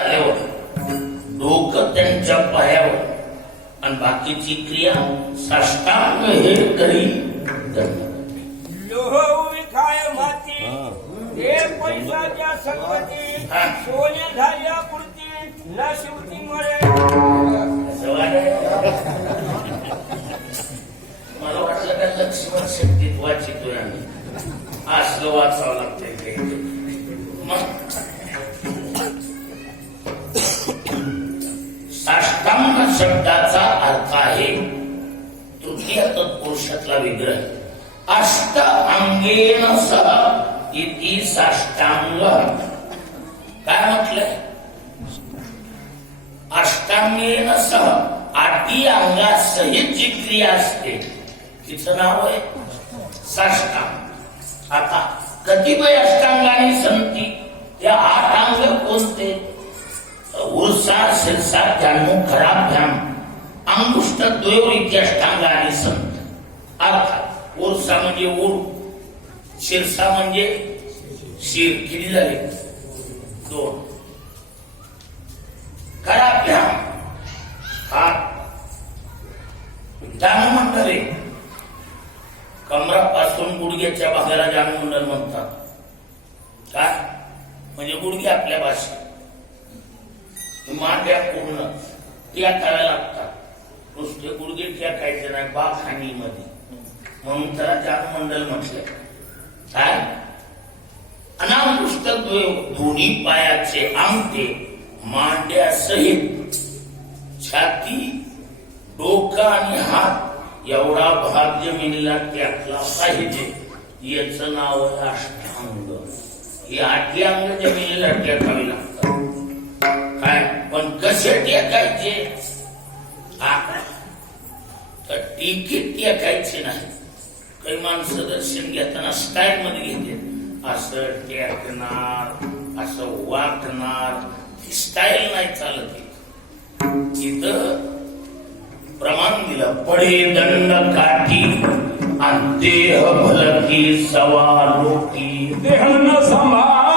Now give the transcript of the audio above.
पायावर डोकं त्यांच्या पायावर. आणि बाकीची क्रिया साष्टांग हे करी लोह विखाय माती हे. पैशाच्या संगती. सोने झाल्या पुरती न शिवती मळे असं वाटलं? मला वाटलं का लक्ष्मण शक्तीत आम्ही असलं वाचावं लागतंय ते मग शब्दाचा अर्थ आहे तृतीय तत्पुरुषातला विग्रह. अष्ट अंगेन सह इति साष्टांग. काय म्हटलंय? अष्टांगेन सह आठी अंगासहित जी क्रिया असते तिचं नाव आहे साष्टांग. आता कतिपय अष्टांगाने संती या आठ अंग कोणते? उर्सा शिरसा जान्मू खराभ्याम अंगुष्ट द्वयोरिती अष्टांगाने संत. अर्थात ओरसा म्हणजे ओर शिरसा म्हणजे शिर. किती झाले? दोन. खराभ्याम हात जानुमंडले कमरापासून गुडघ्याच्या भागाला जानुमंडल म्हणतात. काय म्हणजे गुडघे आपल्या भाषेत. मांड्या पूर्ण त्या करायला लागतात. नुसते गुडघे टेकायचे नाही बाखानीमध्ये म्हणून त्याला जानुमंडल म्हटलं. काय? अनामृष्ट दोन्ही पायाचे आमटे मांड्यासहित. छाती डोका आणि हात एवढा भाग जमिनीला त्यातला पाहिजे. याच नाव आहे अष्टांग. हे आठी अंग जमिनीला टेकावी लागते पण कसे टेकायचे? तर तिकीट टेकायचे नाही. काही माणसं दर्शन घेताना स्टाईल मध्ये घेते. असं टेकणार असं वाकणार स्टाईल नाही चालत. तिथं प्रमाण दिलं. पडे दंड काठी आणि देह भलकी सवा लोटी देह न सांभाळ.